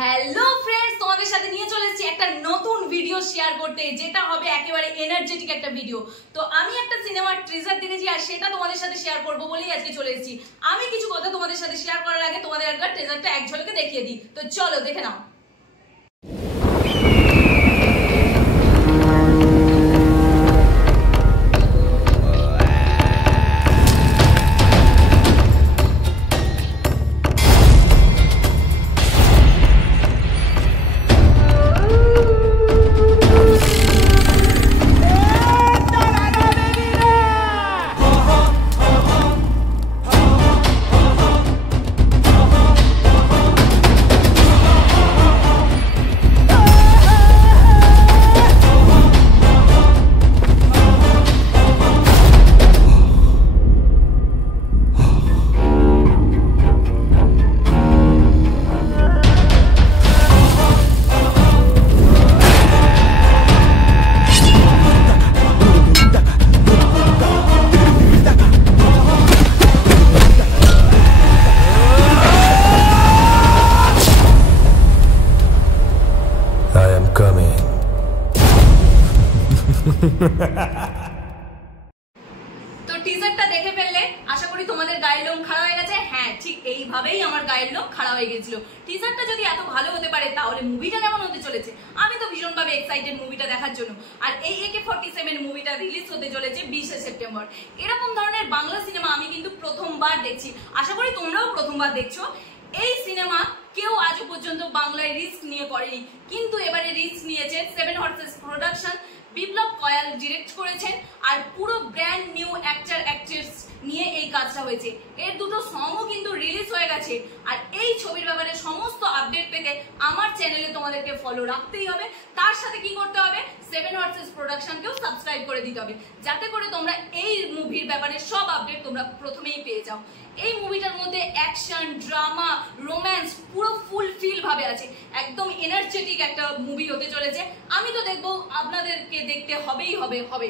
Hello friends, তোমাদের সাথে নিয়ে চলে এসেছি একটা নতুন ভিডিও শেয়ার করতে, যেটা হবে একেবারে এনার্জেটিক একটা ভিডিও। তো আমি একটা সিনেমার ট্রিজার দেখেছি আর সেটা তোমাদের সাথে শেয়ার করবো বলেই আজকে চলে এসেছি। আমি কিছু কথা তোমাদের সাথে শেয়ার করার আগে তোমাদের একবার ট্রিজারটা এক ঝলকে দেখিয়ে দিই। তো চলো দেখে নাও। তো টিজারটা দেখে ফেললে, আশা করি তোমাদের গায়ের লোম খাড়া হয়ে গেছে। হ্যাঁ, ঠিক এইভাবেই আমার গায়ের লোম খাড়া হয়ে গেছিল। টিজারটা যদি এত ভালো হতে পারে তাহলে মুভিটা কেমন হতে চলেছে। আমি তো ভীষণভাবে এক্সাইটেড মুভিটা দেখার জন্য। আর এই AK-47 মুভিটা রিলিজ হতে চলেছে 20 সেপ্টেম্বর। এরকম ধরনের বাংলা সিনেমা আমি কিন্তু প্রথমবার দেখছি, আশা করি তোমরাও প্রথমবার দেখছো। এই সিনেমা কেউ আজ পর্যন্ত বাংলায় রিস্ক নিয়ে করেনি, কিন্তু এবারে রিস্ক নিয়েছে 7 হর্সেস প্রোডাকশন। বিপ্লব কয়াল ডিরেক্ট করেছেন আর পুরো ব্র্যান্ড নিউ অ্যাক্টর অ্যাক্ট্রেস নিয়ে এই কাজটা হয়েছে। এর দুটো সংও কিন্তু রিলিজ হয়ে গেছে। আর এই ছবির ব্যাপারে সমস্ত আপডেট পেতে আমার চ্যানেলে তোমাদেরকে ফলো রাখতেই হবে। তার সাথে কি করতে হবে, 7 হর্সেস প্রোডাকশনকেও সাবস্ক্রাইব করে দিতে হবে, যাতে করে তোমরা এই মুভির ব্যাপারে সব আপডেট তোমরা প্রথমেই পেয়ে যাও। এই মুভিটার মধ্যে অ্যাকশন, ড্রামা, রোম্যান্স পুরো ফুলফিল ভাবে আছে। একদম এনার্জেটিক একটা মুভি হতে চলেছে। আমি তো দেখবো, আপনাদেরকে দেখতে হবেই হবে।